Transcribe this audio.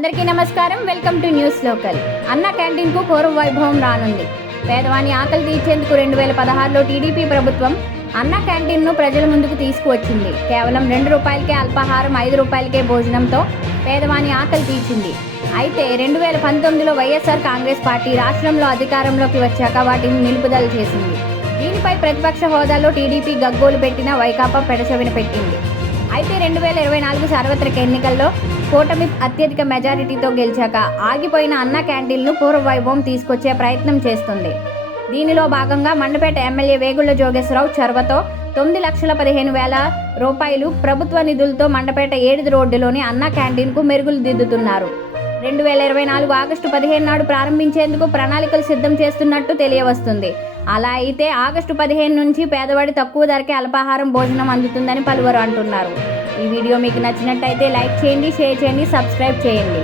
అందరికీ నమస్కారం. Welcome to news local. అన్న క్యాంటీన్కు పూర్వ వైభవం రానుంది. పేదవాని ఆకలి తీర్చేందుకు 2016లో టీడీపీ ప్రభుత్వం అన్న క్యాంటీన్ను ప్రజల ముందుకు తీసుకువచ్చింది. కేవలం ₹2కే అల్పాహారం, ₹5కే భోజనంతో పేదవాని ఆకలి తీర్చింది. అయితే 2019లో వైఎస్ఆర్ కాంగ్రెస్ పార్టీ రాష్ట్రంలో అధికారంలోకి వచ్చాక వాటిని నిలుపుదల చేసింది. దీనిపై ప్రతిపక్ష హోదాలో టీడీపీ గగ్గోలు పెట్టిన వైకాపా పెడచెవిన పెట్టింది. అయితే 2024 సార్వత్రిక ఎన్నికల్లో కూటమి అత్యధిక మెజారిటీతో గెలిచాక ఆగిపోయిన అన్న క్యాంటీన్ను పూర్వ వైభవం తీసుకొచ్చే ప్రయత్నం చేస్తుంది. దీనిలో భాగంగా మండపేట ఎమ్మెల్యే వేగుళ్ల జోగేశ్వరరావు చొరవతో ₹9,15,000 ప్రభుత్వ నిధులతో మండపేట 7 రోడ్డులోని అన్న క్యాంటీన్కు మెరుగులు దిద్దుతున్నారు. 2024 ఆగస్టు 15 నాడు ప్రారంభించేందుకు ప్రణాళికలు సిద్ధం చేస్తున్నట్టు తెలియవస్తుంది. అలా అయితే ఆగస్టు 15 నుంచి పేదవాడి తక్కువ ధరకే అల్పాహారం భోజనం అందుతుందని పలువురు అంటున్నారు. ఈ వీడియో మీకు నచ్చినట్టయితే లైక్ చేయండి, షేర్ చేయండి, సబ్స్క్రైబ్ చేయండి.